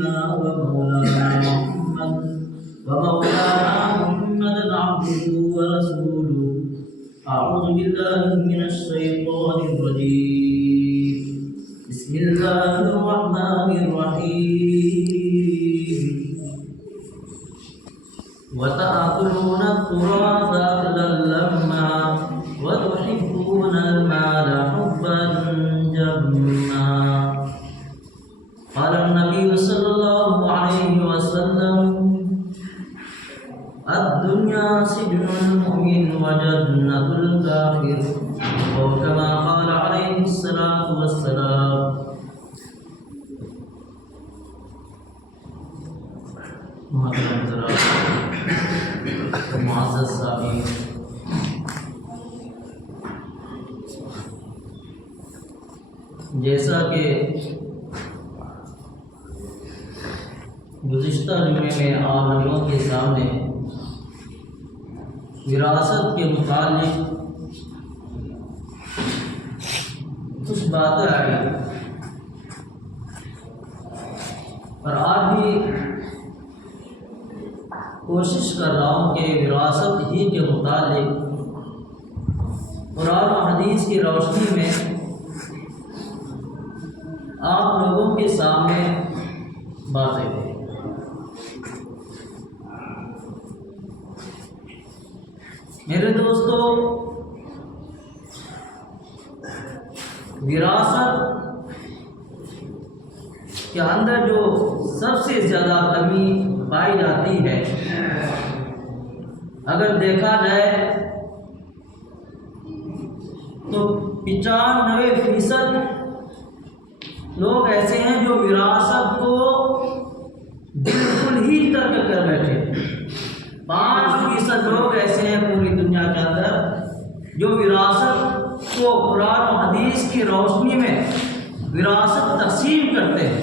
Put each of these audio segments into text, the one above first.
ومولانا محمد عبده ورسوله. أعوذ بالله من الشيطان الرجيم. بسم الله الرحمن الرحيم. وتأكلون التراث أكلا لما وتحبون المال حبا جما. قال النبي صلى الله عليه وسلم: الدنيا سجن المؤمن وجنة الكافر، أو كما قال عليه الصلاة والسلام. معزز سامعین، جیسا کہ گزشتہ جمعے میں آپ لوگوں کے سامنے وراثت کے متعلق کچھ باتیں آئی، اور آج بھی کوشش کر رہا ہوں کہ وراثت ہی کے متعلق قرآن و حدیث کی روشنی میں آپ لوگوں کے سامنے باتیں کریں۔ میرے دوستو، وراثت کے اندر جو سب سے زیادہ کمی پائی جاتی ہے، اگر دیکھا جائے تو 95% لوگ ایسے ہیں جو وراثت کو بالکل ہی ترک کر بیٹھے۔ 5% لوگ ایسے ہیں پوری دنیا کے اندر جو وراثت کو قرآن و حدیث کی روشنی میں وراثت تقسیم کرتے ہیں،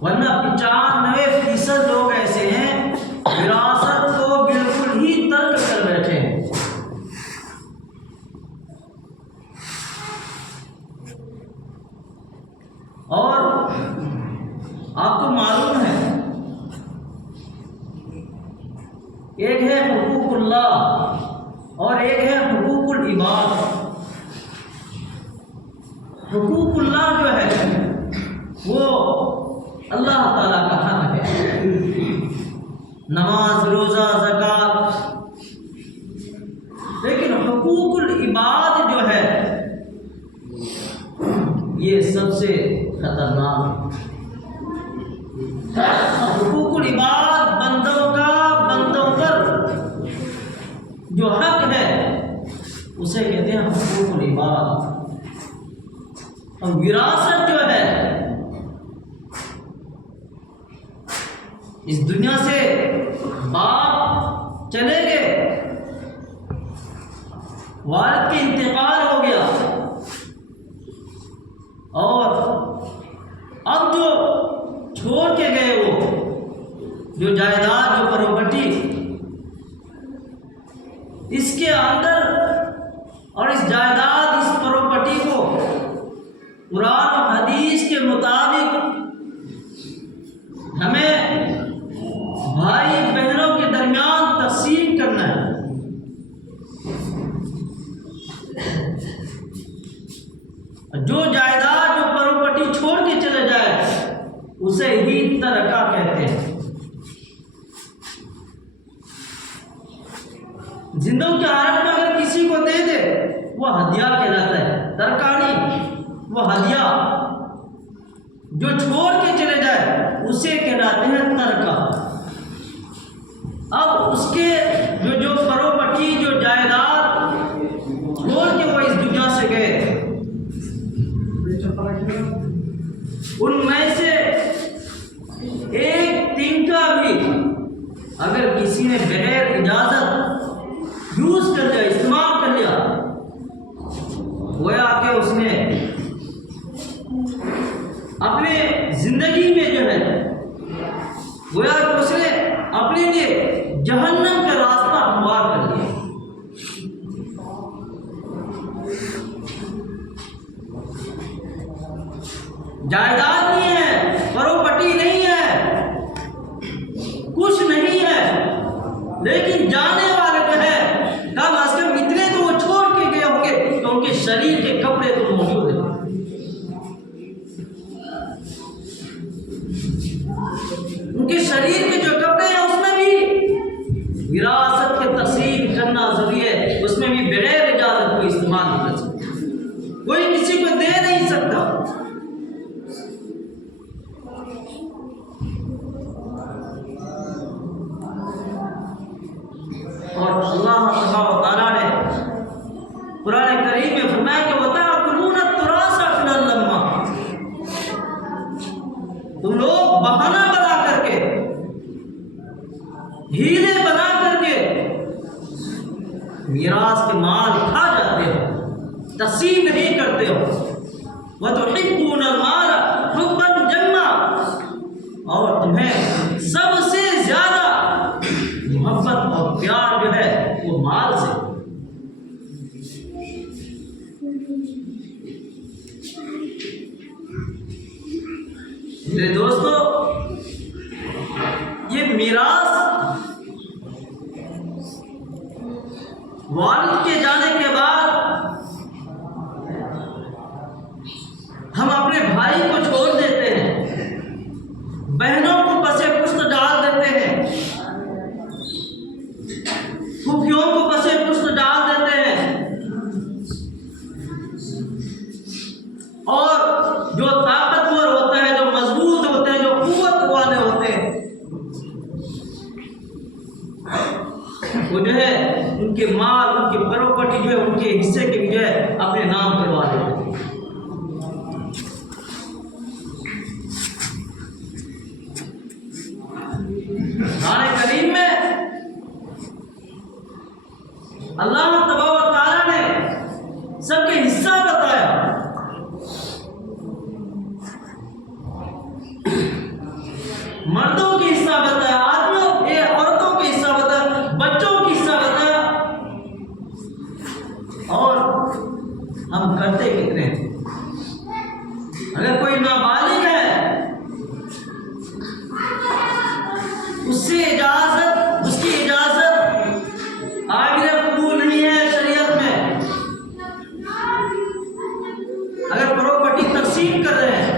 ورنہ 95% لوگ ایسے ہیں وراثت کو بالکل ہی ترک کر بیٹھے ہیں۔ اور آپ کو معلوم ہے، ایک ہے حقوق اللہ اور ایک ہے حقوق العباد۔ حقوق اللہ جو ہے وہ اللہ تعالیٰ کا حق ہے، نماز، روزہ، زکوٰۃ۔ لیکن حقوق العباد جو ہے یہ سب سے خطرناک ہے۔ حقوق العباد بندوں کا بندوں پر جو حق ہے اسے کہتے ہیں حقوق العباد۔ اور وراثت جو ہے، اس دنیا سے باپ چلے گئے، والد کے انتقال ہو گیا، اور اب جو چھوڑ کے گئے وہ جو جائیداد، جو پراپرٹی، اس کے اندر اور اس جائیداد، اس پراپرٹی کو قرآن و حدیث کے مطابق ہمیں بھائی بہنوں کے درمیان تقسیم کرنا ہے۔ جو جائیداد، جو پراپرٹی چھوڑ کے چلے جائے اسے ہی ترکہ کہتے ہیں۔ زندوں کی حالت میں اگر کسی کو دے دے وہ ہدیہ کہلاتا ہے، ترکہ نہیں، وہ ہدیہ۔ جو چھوڑ کے چلے جائے اسے کہلاتے ہیں ترکہ۔ اب اس کے جو پراپرٹی، جو جائیداد چھوڑ کے وہ اس دنیا سے گئے، ان میں سے ایک تنکا بھی اگر کسی نے بغیر اجازت یوز کر لیا، استعمال کر لیا، گویا کہ اس نے اپنے زندگی میں جو ہے، گویا کہ اس نے اپنے لیے جہنم کا راستہ ہموار کر لیا۔ جائیداد نہیں ہے، ان کے شریر کے جو کپڑے ہیں اس میں بھی وراثت کے تقسیم کرنا ضروری ہے، اس میں بھی بغیر اجازت کوئی استعمال نہیں کر سکتا، کوئی کسی کو دے نہیں سکتا۔ اور اللہ تبارک و تعالیٰ نے قرآن کریم میں فرمایا کہ وَتَأْكُلُونَ التُّرَاثَ أَكْلًا لَمًّا، تم لوگ بہانہ بنا کر کے، ہیلے بنا کر کے میراث کے مال کھا جاتے ہو، تقسیم نہیں کرتے ہو۔ وَتُحِبُّونَ الْمَالَ حُبًّا جَمًّا، اور تمہیں سب سے زیادہ محبت اور پیار جو ہے وہ مال سے۔ میرے دوستو، یہ میراث والد کے جانے کے بعد ہم اپنے بھائی کو چھوڑ دیتے ہیں، بہنوں کو پسے پشت ڈال دیتے ہیں، پھوپھیوں کو پسے پشت ڈال دیتے ہیں، اور جو طاقتور ہوتے ہیں، جو مضبوط ہوتے ہیں، جو قوت والے ہوتے ہیں، وہ جو ہے ان کے مال، ان کی پراپرٹی جو ہے، ان کے حصے کے جو ہے اپنے نام کروا دیتے ہیں۔ قرآن کریم میں اللہ تبارک و تعالیٰ نے سب کے حصہ بتایا۔ مردوں کی حصہ بتایا، عورتوں کی حصہ بتایا، بچوں کی حصہ بتایا، اور ہم کرتے کتنے ہیں؟ اگر کوئی نابالغ ہے، اس سے اجازت، اس کی اجازت قابل قبول نہیں ہے شریعت میں۔ اگر پراپرٹی تقسیم کر رہے ہیں،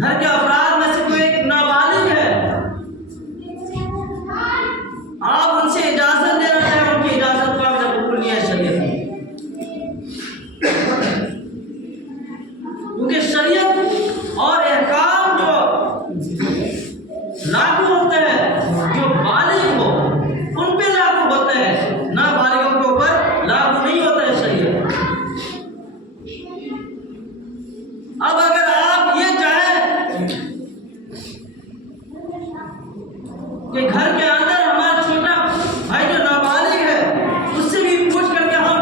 گھر کے افراد میں سے کوئی ایک نابالغ ہے، آپ ان سے اجازت لینا چاہیں، ان کی اجازت قابل قبول نہیں ہے شریعت میں، کیونکہ شریعت اور احکام جو لاگو ہوتے ہیں، جو بالغ ہو ان پہ لاگو ہوتے ہیں، نابالغوں کے اوپر لاگو نہیں ہوتا ہے شریعت۔ اب اگر آپ یہ چاہیں کہ گھر کے اندر ہمارا چھوٹا بھائی جو نابالغ ہے، اس سے بھی پوچھ کر کے ہم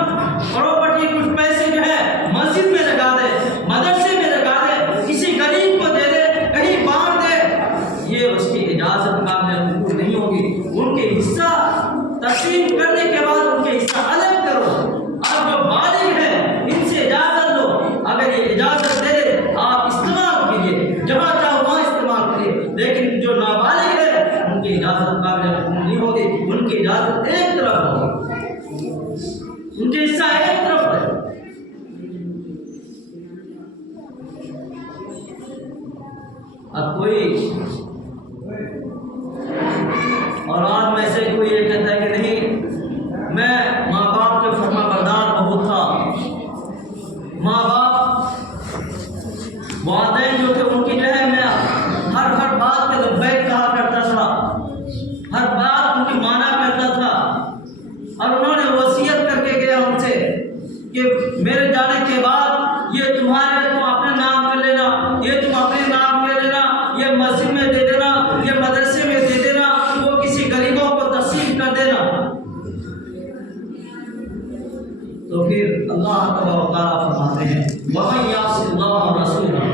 پراپرٹی کچھ پیسے جو ہے مسجد میں لگا دیں، مدرسے میں لگا دیں، کسی غریب کو دے دیں، کہیں بانٹ دیں، یہ اس کی اجازت قابل قبول نہیں ہوگی۔ ان کے حصہ تقسیم کرنے کے بعد ان کے حصہ الگ کرو۔ آپ جو بالغ ہیں ان سے اجازت لو، اگر یہ اجازت دے دے آپ استعمال کیجیے، جہاں چاہو وہاں استعمال کیجیے، لیکن جو نابالغ ہے ان کی اجازت قابل قبول نہیں ہوگی، ان کی اجازت ایک طرف ہوگی، ان کے حصہ ایک طرف ہے۔ اب کوئی اور آج میں سے کوئی یہ کہتا ہے کہ نہیں، میں ماں باپ کے فرما بردار بہت تھا، ماں باپ والدین جو تھے ان کی جو ہے میں ہر بات پہ لبیک کہا کرتا تھا، ہر بات ان کی مانا کرتا تھا، اور انہوں نے وصیت کر کے گیا ہم سے کہ میرے جانے کے بعد یہ تمہارے، تم اپنے نام کر لینا، یہ تم اپنے نام کر لینا، یہ مسجد میں دے دینا، یہ مدرسے میں دے دینا، وہ کسی غریبوں کو تقسیم کر دینا۔ تو پھر اللہ تبارک و تعالیٰ فرماتے ہیں وَمَن يَعْصِ اللَّهَ وَرَسُولَهُ،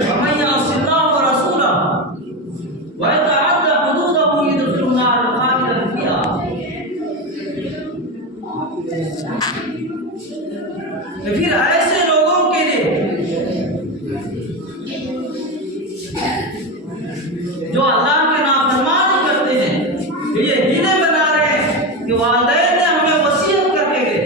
وَمَن يَعْصِ اللَّهَ وَرَسُولَهُ وَيَتَعَدَّ حُدُودَهُ يُدْخِلْهُ نَارًا خَالِدًا فِيهَا۔ پھر ایسے لوگوں کے لیے جو اللہ کے نافرمانی کرتے ہیں، کہ یہ ہیلے بنا رہے ہیں کہ والدین نے ہمیں وصیت کر کے گئے،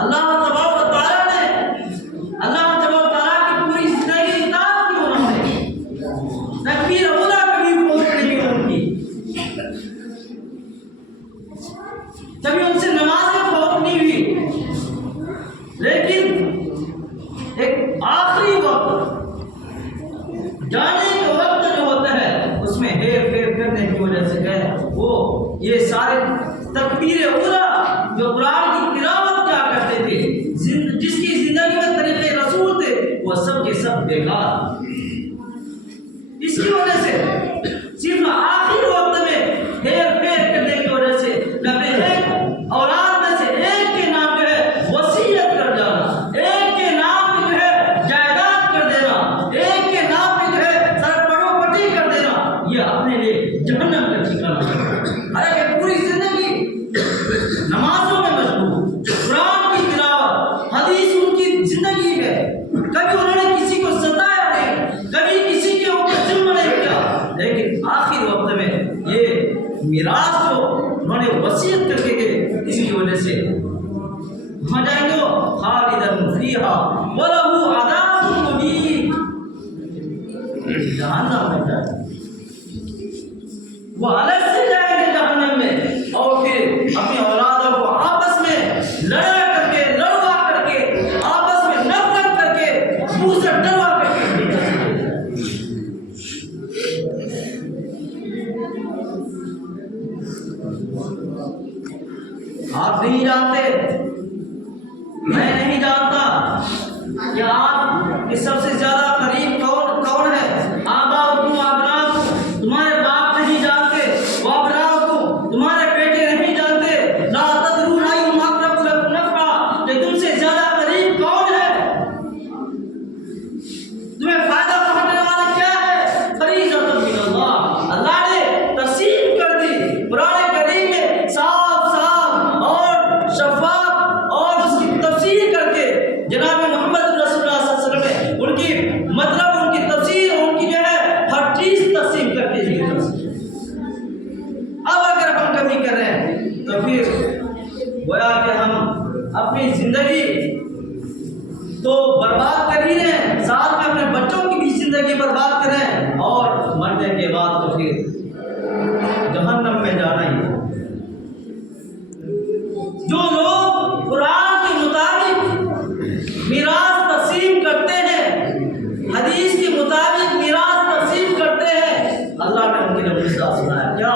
اللہ تبارک و تعالیٰ کی پوری زندگی اطاعت کی انہوں نے تکبیر اولا کبھی فوت نہیں ان کی، کبھی ان سے نمازیں فوت نہیں ہوئی، لیکن ایک آخری وقت جانے کے وقت جو ہوتا ہے اس میں ہیر پھیر کرنے کی وجہ سے گئے وہ یہ سارے تکبیر اولا جو قرآن کی تلاوت کیا کرتے تھے، جس کی زندگی میں طریقے رسول تھے، وہ سب کے سب بیکار۔ اس کی وجہ سے صرف آخری وقت میں ہیر پھیر کرنے کی وجہ سے اپنے ایک اولاد میں سے ایک کے نام جو ہے وصیت کر جانا، ایک کے نام جو ہے جائیداد کر دینا، ایک کے نام جو ہے سر پڑو پٹی کر دینا، یہ اپنے لیے جہنم کا ٹھکانہ ہے۔ حالانکہ پوری زندگی نمازوں میں مشغول، قرآن کی تلاوت، حدیث ان کی زندگی ہے، کبھی انہوں نے کسی کو ستایا نہیں، کبھی کسی کے اوپر ظلم نہیں کیا، لیکن آخر وقت میں یہ میراث جو انہوں نے وصیت کر کے گئے، اس کی وجہ سے وہاں جائیں گے خالدن فیہا ولہ عذاب مہین، جہنم میں جائیں گے، وہ الگ سے جائیں گے جہنم میں، اور پھر اپنی اولادوں کو آپس میں لڑا کر کے، لڑوا کر کے، آپس میں نفرت کر کے، منہ سے ڈروا کر کے آپ نہیں جانتے، میں نہیں جانتا کہ آپ کے سب سے زیادہ قریب کون ہے؟ آباؤکم ابناؤکم، تمہارے باپ نہیں جانتے، وابناؤکم، تمہارے بیٹے نہیں جانتے، لا تدرون ایہم اقرب لکم نفعا، کہ تم سے زیادہ قریب کون ہے، تمہیں فائدہ پہنچنے والا کیا ہے؟ فریضۃ من اللہ، اللہ نے تقسیم کر دی۔ قرآن کریم میں صاف صاف اور شفاف اور اس کی تفسیر کر کے جناب محمد رسول اللہ صلی اللہ علیہ وسلم نے ان کی مطلب، ان کی تفسیر، ان کی جو ہے ہر چیز تقسیم کر کے دی۔ اب اگر ہم کمی کر رہے ہیں تو پھر گویا کہ ہم اپنی زندگی تو برباد کر ہی رہے ہیں، ساتھ میں اپنے بچوں کی بھی زندگی برباد کر رہے ہیں، اور مرنے کے بعد تو پھر جہنم میں جانا ہی ہے۔ جو لوگ قرآن کے مطابق میراث تقسیم کرتے ہیں، حدیث کے مطابق میراث تقسیم کرتے ہیں، اللہ نے ان کے لیے نسخہ سنایا۔ کیا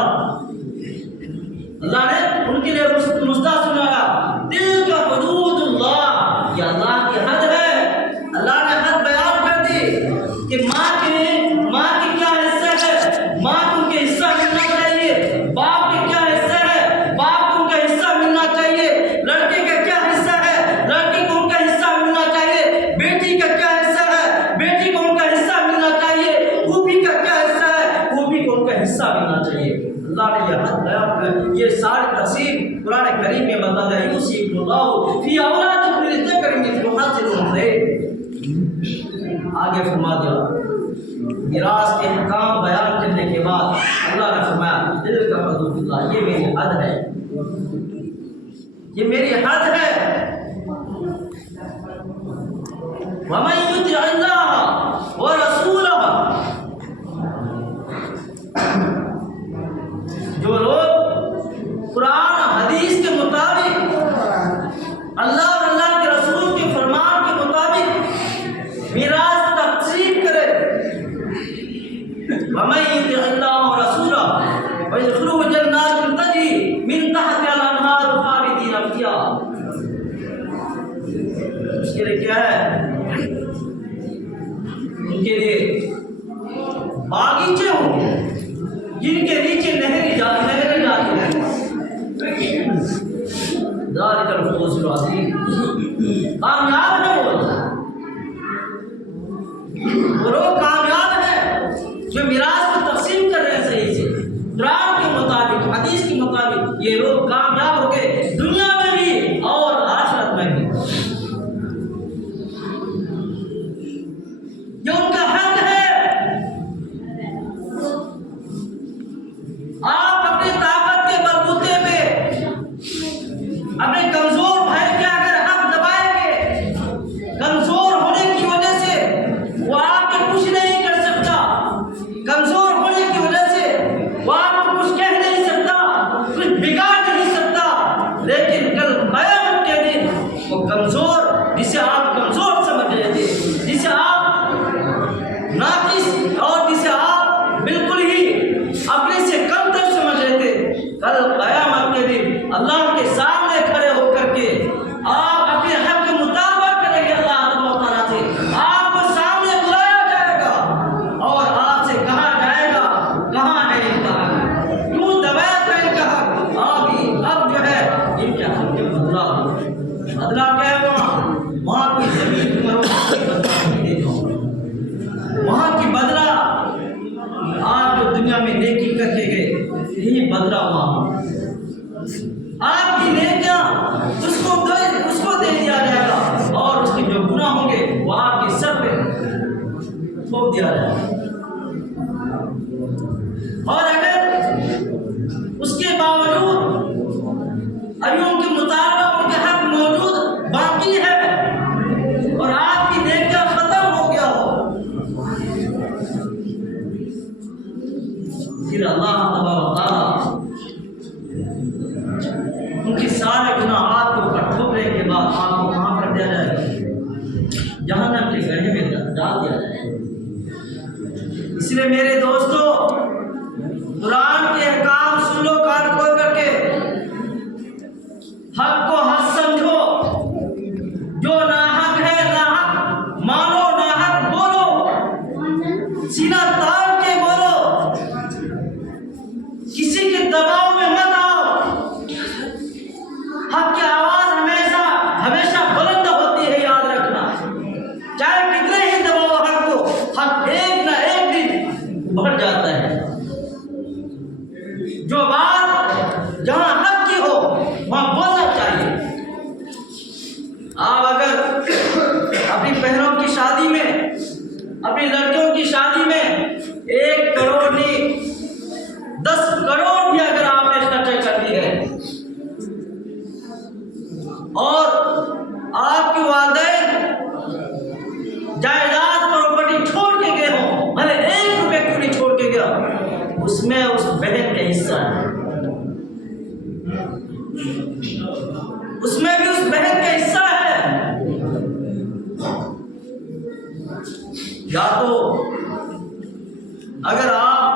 اللہ نے ان کے لیے نسخہ سنایا؟ تلک حدود اللہ، یہ اللہ کی حد ہے۔ اللہ نے حد بیان کر دی کہ ماں کی کیا حصہ ہے، ماں کو ان کے حصہ ملنا چاہیے، باپ کے کیا حصہ ہے، باپ کو ان کا حصہ ملنا چاہیے، لڑکے کا کیا حصہ ہے، لڑکی کو ان کا حصہ ملنا چاہیے، بیٹی کا کیا حصہ ہے، بیٹی کو ان کا حصہ ملنا چاہیے، پھوپھی کا کیا حصہ ہے، پھوپھی کو ان کا حصہ ملنا چاہیے۔ اللہ نے یہ حد بیان کر، یہ ساری تقسیم قرآن کریم میں بتا دیا، یوصیکم اللہ فی اولادکم للذکر مثل حظ الانثیین۔ آگے فرما دیا میراث کے احکام بیان کرنے کے بعد اللہ نے فرمایا تلک حدود اللہ، یہ میری حد ہے، یہ میری حد ہے۔ ومن یطع اللہ ورسولہ، جو لوگ قرآن حدیث کے مطابق، اللہ اور اللہ کے رسول کے فرمان کے مطابق میراث تقسیم کرے، ومن یطع اللہ ورسولہ ویدخلہ جنات تجری من تحتہا الانہار خالدین فیہا، اس کے لیے کیا ہے؟ ان کے لیے باغیچے ہوں گے جن کے نیچے نہریں جاتی ہیں۔ ذالک الفوز العظیم، کامیاب ہے وہ لوگ کامیاب ہیں جو میراث کو تقسیم کر رہے ہیں صحیح سے، قرآن کے مطابق، حدیث کے مطابق، یہ لوگ کامیاب ہو گئے دنیا میں بھی اور آخرت میں بھی۔ یہ ان کا حق ہے۔ آپ اپنی طاقت کے بلبوتے پہ اپنے کمزور بھائی کے اگر حق لیکن کل قیامت کے دن وہ کمزور، جسے آپ کمزور سمجھ رہے تھے، جسے آپ ناقص اور جسے آپ بالکل ہی اپنے سے کم تر سمجھ رہے تھے، کل قیامت کے دن اللہ کے سامنے کھڑے ہو کر کے آپ اپنے حق کے مطالبہ کریں گے اللہ تعالیٰ سے، آپ کو سامنے بلایا جائے گا اور آپ سے کہا جائے گا کہاں ہے ان کا حق، کیوں دبایا تھا ان کا حق، اب جو ہے ان کے حق کے بدلہ کیا ہے، وہاں کوئی زمین کرو نہیں دے دو، وہاں کی بدلہ آپ جو دنیا میں نیکی کر کے گئے یہی بدلہ وہاں، آپ کی نیکیاں اس کو دے دیا جائے گا اور اس کے جو گناہ ہوں گے وہ آپ کے سر پہ تھوپ دیا جائے گا، اور اگر اس کے باوجود ابھی ان کے مطالبہ ان کے حق موجود باقی ہے اور آپ کی نیکیاں ختم ہو گیا ہو، پھر اللہ تبارک و تعالیٰ ان کے سارے گناہات کو ٹھوکنے کے بعد آپ کو کہاں کر دیا جائے گا، جہنم کے گڑھے میں ڈال دیا جائے گا۔ اس لیے میرے دوستو، قرآن کے احکام سن لو کان کھول کر کے، حق کو حق سمجھو، جو ناحق ہے ناحق مانو، ناحق بولو، سینہ تان کے بولو، کسی کے دباؤ میں مت آؤ، حق کی آواز ہمیشہ بلند ہوتی ہے، یاد رکھنا، چاہے کتنے ہی دباؤ حق کو، حق ایک نہ ایک دن بڑھ جاتا ہے۔ جو بات جہاں حق کی ہو وہاں بولنا چاہیے۔ آپ اگر اپنی بہنوں کی شادی میں، اپنی لڑکیوں کی شادی میں 1 کروڑ نہیں 10 کروڑ بھی اگر آپ نے خرچ کر دی ہے اور آپ کے والدین جائیداد پراپرٹی چھوڑ کے گئے ہوں، بھلے 1 روپے کیوں نہیں چھوڑ کے گیا، اس میں اس بہن کا حصہ ہے، اس میں بھی اس بہن کا حصہ ہے۔ یا تو اگر آپ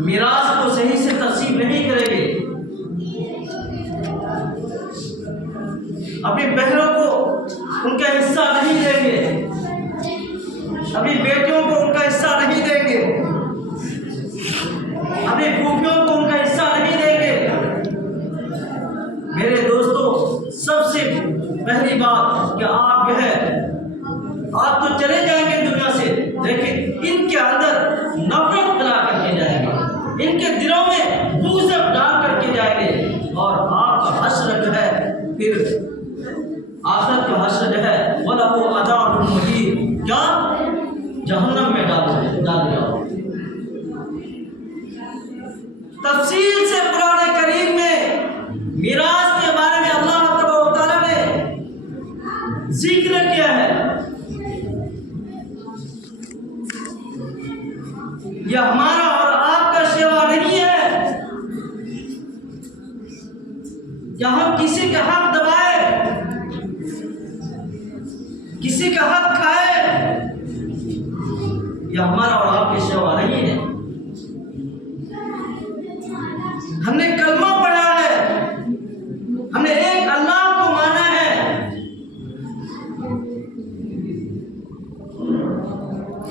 میراث کو صحیح سے تقسیم نہیں کریں گے، اپنی بہنوں کو ان کا حصہ نہیں دیں گے، اپنی بیٹیوں کو ان کا حصہ نہیں دیں گے، اپنی پھوپھیوں کو ان کا حصہ نہیں دیں گے، میرے دوستو سب سے پہلی بات کہ آپ جو ہے آپ تو چلے جائیں گے دنیا سے، لیکن ان کے اندر نفرت ڈال کر کے جائیں گے، ان کے دلوں میں بغض ڈال کر کے جائیں گے، اور آپ کا حشر جو ہے پھر آخرت کا حشر جو ہے وَلَهُ عَذَابٌ مُهِينٌ، کیا جہنم میں ڈال دیا ہو۔ تفصیل سے قرآن کریم میں میراث کے بارے میں اللہ تبارک و تعالیٰ نے ذکر کیا ہے۔ یہ ہمارا اور آپ کا شیوا نہیں ہے کہ ہم کسی کا حق دبائے، کسی کا حق کھائے، یہ ہمارا اور آپ کی شیوا نہیں ہے۔ ہم نے کلمہ پڑھا ہے، ہم نے ایک اللہ کو مانا ہے،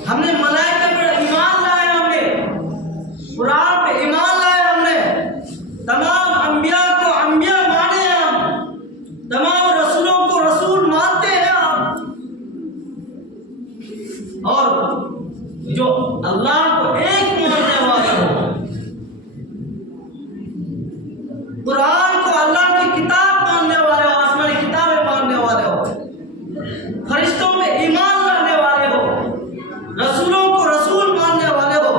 ہم نے ملائکہ پر ایمان لایا، ہم نے قرآن پہ ایمان لایا، ہم نے تمام انبیاء کو انبیاء مانے ہیں، ہم تمام رسولوں کو رسول مانتے ہیں ہم، اور جو اللہ کو ایک ماننے والے ہو، قرآن کو اللہ کی کتاب ماننے والے ہو، آسمانی کتابیں ماننے والے ہو، فرشتوں پہ ایمان لانے والے ہو، رسولوں کو رسول ماننے والے ہو،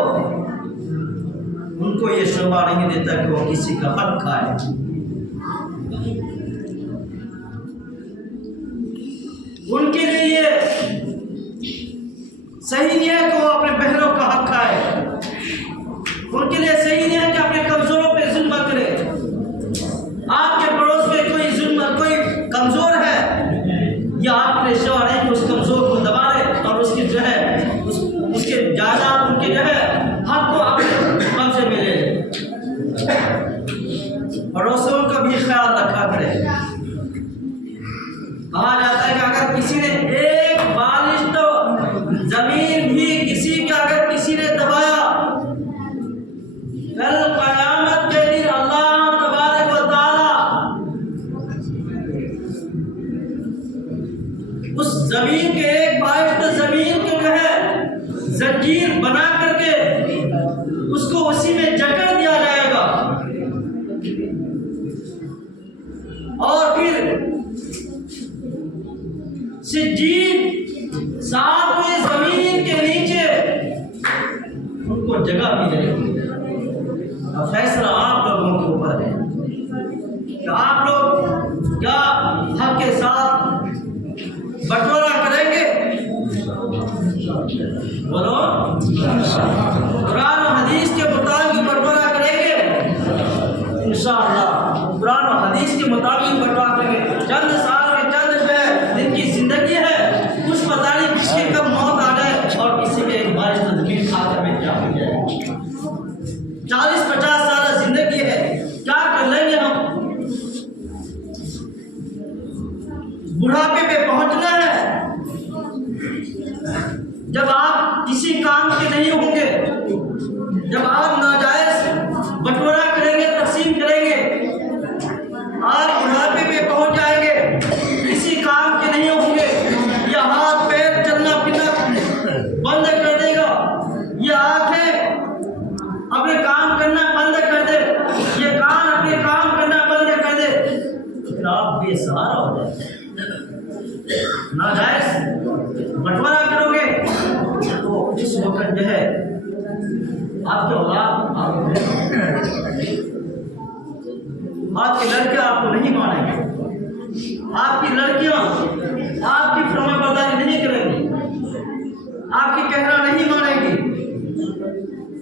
ان کو یہ شوبہ نہیں دیتا کہ وہ کسی کا حق کھائے۔ ان کے لیے یہ صحیح نہیں ہے کہ وہ اپنے بہنوں کا حق کھائے، ان کے لیے صحیح نہیں ہے کہ اپنے کمزوروں پہ ظلم کرے، خیال رکھا کرے. کہا جاتا ہے کہ اگر کسی نے ایک بالش تو زمین بھی کسی نے دبایا، کل قیامت کے دن اللہ تبارک و تعالی اس زمین کے ایک بالش تو زمین کو جو ہے زنجیر بنا کر کے اس کو اسی میں جکڑ دیا جائے گا، اور پھر سجین ساتویں زمین کے نیچے ان کو جگہ ملے گی. اب فیصلہ آپ لوگوں کے اوپر ہے کہ آپ لوگ کیا حق کے ساتھ بٹوارا کریں گے؟ بولو، قرآن و حدیث کے مطابق بٹوارا کریں گے؟ انشاءاللہ قرآن و حدیث کے مطابق بٹوارا کریں گے. چند سال کے چند دن کی زندگی ہے، کچھ پتہ نہیں کس کی کب موت آ جائے اور کسی کے ایک بارش زمین کھاتے میں کیا ہو جائے. 40-50 سال زندگی ہے، کیا کر لیں گے ہم؟ بڑھاپے پہ پہنچنا ہے. جب آپ کسی کام کے نہیں ہوں گے، جب آپ ناجائز بٹوارا کریں گے، تقسیم کریں گے، آپ بڑھاپے پہ پہنچ جائیں گے، کسی کام کے نہیں ہوں گے. یہ ہاتھ پیر چلنا پھرنا بند کر دے گا، یہ آنکھیں اپنے کام کرنا بند کر دے، یہ کان اپنے کام کرنا بند کر دے، پھر آپ بے سہارا ہو جائیں گے. ناجائز بٹوارا کرو گے تو اس وقت جو ہے آپ کے اولاد آپ کی لڑکیاں آپ کو نہیں مانیں گے، آپ کی لڑکیاں آپ کی فرما برداری نہیں کریں گی، آپ کی کہنا نہیں مانیں گی.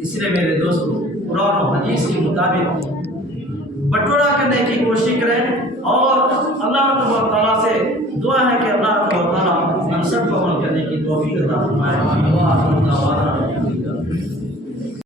اس لیے میرے دوستو قرآن و حدیث کے مطابق بٹوارا کرنے کی کوشش کریں، اور اللہ تبارک تعالیٰ سے دعا ہے کہ اللہ تبارک تعالیٰ ہم سب کو عمل کرنے کی توفیق عطا فرمائے.